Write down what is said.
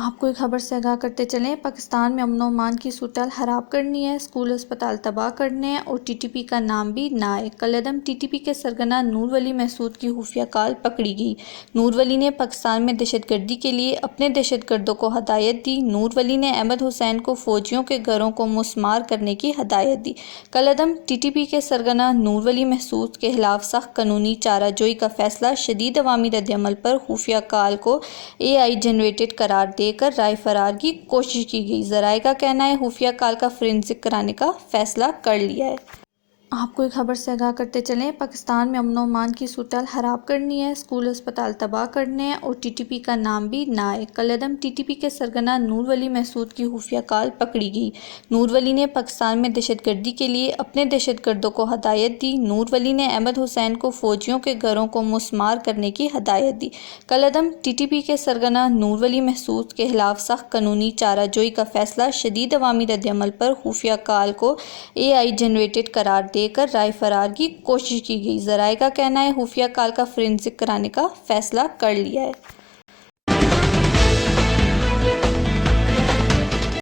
آپ کو ایک خبر سے آگاہ کرتے چلیں۔ پاکستان میں امن و امان کی صورتحال خراب کرنی ہے، اسکول اسپتال تباہ کرنے ہیں اور ٹی ٹی پی کا نام بھی نہ آئے۔ کالعدم ٹی ٹی پی کے سرگنا نور ولی محسود کی خفیہ کال پکڑی گئی۔ نور ولی نے پاکستان میں دہشت گردی کے لیے اپنے دہشت گردوں کو ہدایت دی۔ نور ولی نے احمد حسین کو فوجیوں کے گھروں کو مسمار کرنے کی ہدایت دی۔ کالعدم ٹی ٹی پی کے سرگنا نور ولی محسود کے خلاف سخت قانونی چارہ جوئی کا فیصلہ شدید عوامی رد عمل پر خفیہ کال کو اے آئی جنریٹڈ قرار دے کر راہ فرار کی کوشش کی گئی۔ ذرائع کا کہنا ہے خفیہ کال کا فورینسک کرانے کا فیصلہ کر لیا ہے۔ آپ کو ایک خبر سے آگاہ کرتے چلیں۔ پاکستان میں امن و امان کی صورتحال خراب کرنی ہے، اسکول اسپتال تباہ کرنے ہیں اور ٹی ٹی پی کا نام بھی نہ آئے۔ کالعدم ٹی ٹی پی کے سرگنا نور ولی محسود کی خفیہ کال پکڑی گئی۔ نور ولی نے پاکستان میں دہشت گردی کے لیے اپنے دہشت گردوں کو ہدایت دی۔ نور ولی نے احمد حسین کو فوجیوں کے گھروں کو مسمار کرنے کی ہدایت دی۔ کالعدم ٹی ٹی پی کے سرگنا نور ولی محسود کے خلاف سخت قانونی چارہ جوئی کا فیصلہ شدید عوامی رد عمل پر خفیہ کال کو اے آئی جنریٹڈ قرار دے کر راہ فرار کی کوشش کی گئی۔ ذرائع کا کہنا ہے خفیہ کال کا فورینسک کرانے کا فیصلہ کر لیا ہے۔